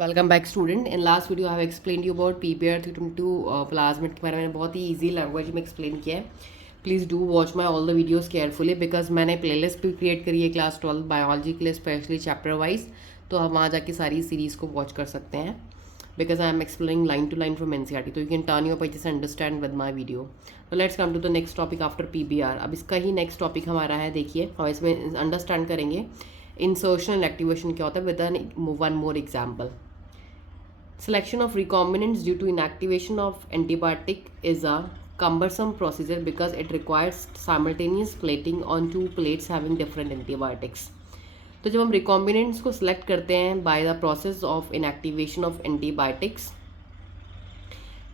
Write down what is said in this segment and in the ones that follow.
Welcome back student. In last video I have explain you about PBR 322 plasmid के बारे में बहुत ही easy language में एक्सप्लेन किया है। Please do watch my all the videos carefully because मैंने playlist भी क्रिएट करी है क्लास 12 बायोलॉजी के लिए स्पेशली चैप्टर वाइज, तो हम वहाँ जाके सारी सीरीज़ को वॉच कर सकते हैं because I am explaining line to line from NCERT, तो you can turn your pages understand with my video. तो let's come to the next topic after PBR। अब इसका ही नेक्स्ट टॉपिक हमारा है, देखिए और इसमें अंडरस्टैंड करेंगे इंसर्शन एंड एक्टिवेशन क्या होता है with one more example. Selection of recombinants due to inactivation of antibiotic is a cumbersome procedure because it requires simultaneous plating on two plates having different antibiotics. तो जब हम recombinants को select करते हैं by the process of inactivation of antibiotics,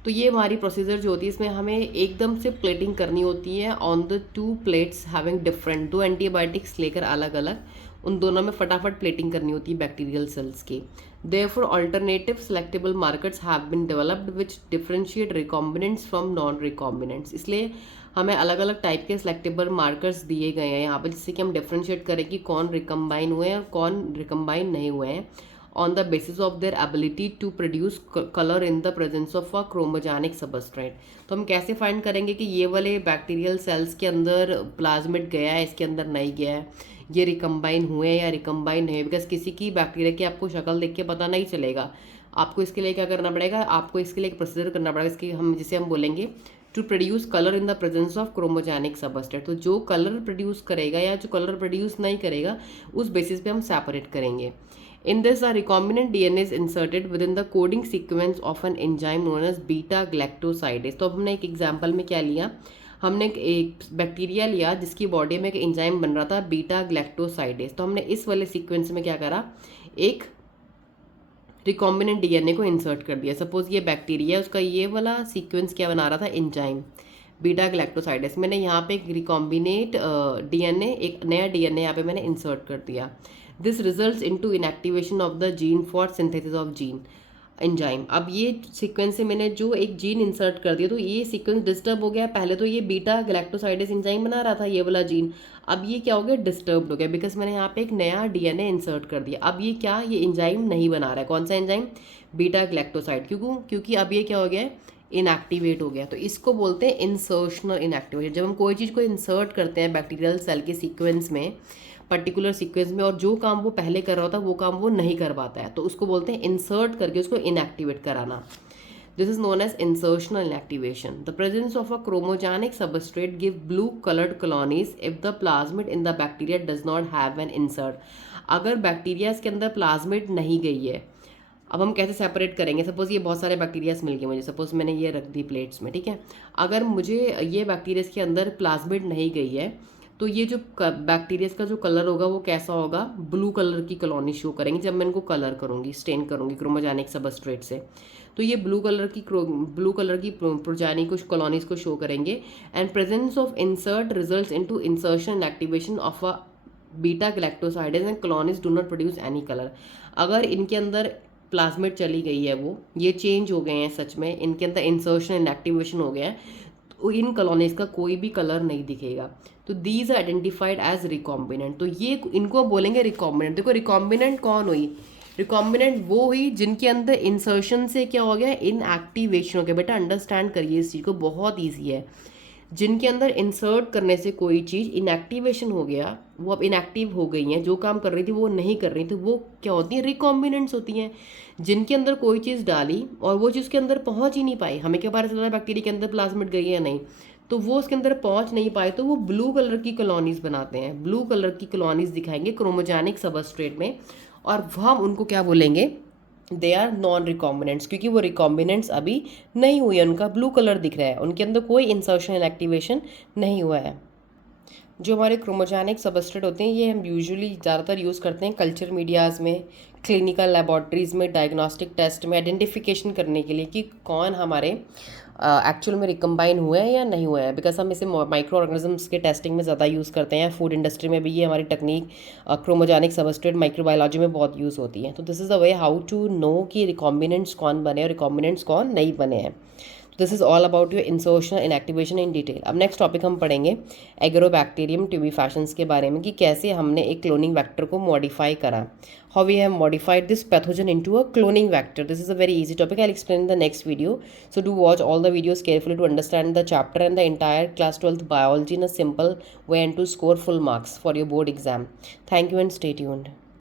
तो ये हमारी procedure जो होती है इसमें हमें एकदम से प्लेटिंग करनी होती है on the two plates having different, दो एंटीबायोटिक्स लेकर अलग अलग उन दोनों में फटाफट प्लेटिंग करनी होती है बैक्टीरियल सेल्स की। Therefore alternative selectable markers have been developed which differentiate recombinants from non recombinants. इसलिए हमें अलग अलग टाइप के सेलेक्टेबल मार्कर्स दिए गए हैं यहाँ पर, जिससे कि हम डिफरेंशिएट करें कि कौन रिकम्बाइन हुए हैं और कौन रिकम्बाइन नहीं हुए हैं on the basis of their ability to produce color in the presence of a chromogenic substrate। तो हम कैसे फाइंड करेंगे कि ये वाले बैक्टीरियल सेल्स के अंदर प्लाज्मिड गया है, इसके अंदर नहीं गया है, ये रिकम्बाइन हुए या रिकम्बाइन नहीं, बिकॉज किसी की बैक्टीरिया की आपको शक्ल देख के पता नहीं चलेगा। आपको इसके लिए क्या करना पड़ेगा, आपको इसके लिए एक प्रोसीजर करना पड़ेगा, इसकी हम जिसे हम बोलेंगे to produce colour in the presence of chromogenic substrate. तो जो कलर प्रोड्यूस करेगा या जो कलर प्रोड्यूस नहीं करेगा उस बेसिस पे हम सेपरेट करेंगे। In this, a recombinant DNA is inserted within the coding sequence of an enzyme known as beta galactosidase। तो अब हमने एक एग्जाम्पल में क्या लिया, हमने एक बैक्टीरिया लिया जिसकी बॉडी में एक एंजाइम बन रहा था बीटा ग्लैक्टोसाइडेस। तो हमने इस वाले सीक्वेंस में क्या करा, एक रिकॉम्बिनेंट DNA को इंसर्ट कर दिया। सपोज ये बैक्टीरिया, उसका ये वाला सीक्वेंस क्या बना रहा था, एंजाइम बीटा ग्लैक्टोसाइडेस। मैंने यहाँ पे एक रिकॉम्बिनेट DNA, एक नया DNA यहाँ पे मैंने इंसर्ट कर दिया। This results into inactivation of the gene for synthesis of gene enzyme. अब ये सीक्वेंस से मैंने जो एक जीन इंसर्ट कर दिया तो ये सीक्वेंस डिस्टर्ब हो गया। पहले तो ये बीटा गैलेक्टोसाइडेस एंजाइम बना रहा था ये वाला जीन, अब ये क्या हो गया, डिस्टर्ब हो गया बिकॉज मैंने यहाँ पे एक नया DNA इंसर्ट कर दिया। अब ये क्या, ये एंजाइम नहीं बना रहा है। कौन सा एंजाइम, बीटा गैलेक्टोसाइड, क्योंकि अब ये क्या हो गया है, इनएक्टिवेट हो गया। तो इसको बोलते हैं इंसर्शनल इनएक्टिवेशन। जब हम कोई चीज़ को इंसर्ट करते हैं बैक्टीरियल सेल के सीक्वेंस में, पर्टिकुलर सीक्वेंस में, और जो काम वो पहले कर रहा होता है वो काम वो नहीं कर पाता है, तो उसको बोलते हैं इंसर्ट करके उसको इनएक्टिवेट कराना। This is known as insertional inactivation. The presence of a chromogenic substrate give blue coloured colonies if the plasmid in the bacteria does not have an insert. अगर बैक्टीरिया के अंदर प्लाज्मिड नहीं गई है, अब हम कैसे सेपरेट करेंगे, सपोज ये बहुत सारे बैक्टीरियाज मिल गए मुझे, सपोज मैंने ये रख दी प्लेट्स में, ठीक है। अगर मुझे ये बैक्टीरियाज के अंदर प्लाज्मिड नहीं गई है तो ये जो बैक्टीरियाज का जो कलर होगा वो कैसा होगा, ब्लू कलर की कॉलोनी शो करेंगे जब मैं इनको कलर करूँगी, स्टेन करूँगी क्रोमोजेनिक सबस्ट्रेट से। तो ये ब्लू कलर की प्रोजेनिक कुछ कॉलोनीज को शो करेंगे। And presence of insert results into insertion and activation of a beta galactosidase and colonies do not produce any colour. अगर इनके अंदर प्लाज्मिड चली गई है, वो ये चेंज हो गए हैं, सच में इनके अंदर इंसर्शन एंड एक्टिवेशन हो गया है, तो इन कॉलोनीज का कोई भी कलर नहीं दिखेगा। तो these are identified as recombinant. तो ये इनको बोलेंगे रिकॉम्बिनेंट। देखो रिकॉम्बिनेंट कौन हुई, रिकॉम्बिनेंट वो हुई जिनके अंदर इंसर्शन से क्या हो गया, इनएक्टिवेशन हो गया। बेटा अंडरस्टैंड करिए इस चीज़ को, बहुत ईजी है। जिनके अंदर इंसर्ट करने से कोई चीज़ इनएक्टिवेशन हो गया, वो अब इनएक्टिव हो गई हैं, जो काम कर रही थी वो नहीं कर रही थी, वो क्या होती हैं, रिकॉम्बिनेंट्स होती हैं। जिनके अंदर कोई चीज़ डाली और वो चीज़ के अंदर पहुंच ही नहीं पाई, हमें क्या पता चला बैक्टीरिया के अंदर प्लाज्मिड गई है या नहीं, तो वो उसके अंदर पहुंच नहीं पाए, तो वो ब्लू कलर की कॉलोनीज बनाते हैं। ब्लू कलर की कॉलोनीज दिखाएंगे क्रोमोजेनिक सबस्ट्रेट में, और हम उनको क्या बोलेंगे, दे आर नॉन रिकॉम्बिनेंट्स, क्योंकि वो रिकॉम्बिनेंट्स अभी नहीं हुई है, उनका ब्लू कलर दिख रहा है, उनके अंदर कोई इंसर्शन एंड एक्टिवेशन नहीं हुआ है। जो हमारे क्रोमोजेनिक सबस्ट्रेट होते हैं ये हम यूजुअली ज़्यादातर यूज़ करते हैं कल्चर मीडियाज़ में, क्लिनिकल लेबॉर्ट्रीज़ में, डायग्नोस्टिक टेस्ट में आइडेंटिफिकेशन करने के लिए कि कौन हमारे एक्चुअल में रिकम्बाइन हुए हैं या नहीं हुए हैं। बिकॉज हम इसे माइक्रो ऑर्गेनिजम्स के टेस्टिंग में ज़्यादा यूज़ करते हैं, फूड इंडस्ट्री में भी ये हमारी टेक्निक क्रोमोजेनिक सबस्ट्रेट माइक्रोबायोलॉजी में बहुत यूज़ होती है। तो this is the way how to know कि रिकॉम्बिनेंट्स कौन बने और रिकॉम्बिनेंट्स कौन नहीं बने हैं। This is all about your insertion inactivation in detail. अब नेक्स्ट टॉपिक हम पढ़ेंगे एग्रोबैक्टीरियम ट्यूबिफैशंस के बारे में, कि कैसे हमने एक क्लोनिंग वैक्टर को मॉडिफाई करा, how we have modified this pathogen into a cloning vector. This is a very easy topic. I'll explain in the next video. So do watch all the videos carefully to understand the chapter and the entire class 12th biology in a simple way and to score full marks for your board exam. Thank you and stay tuned.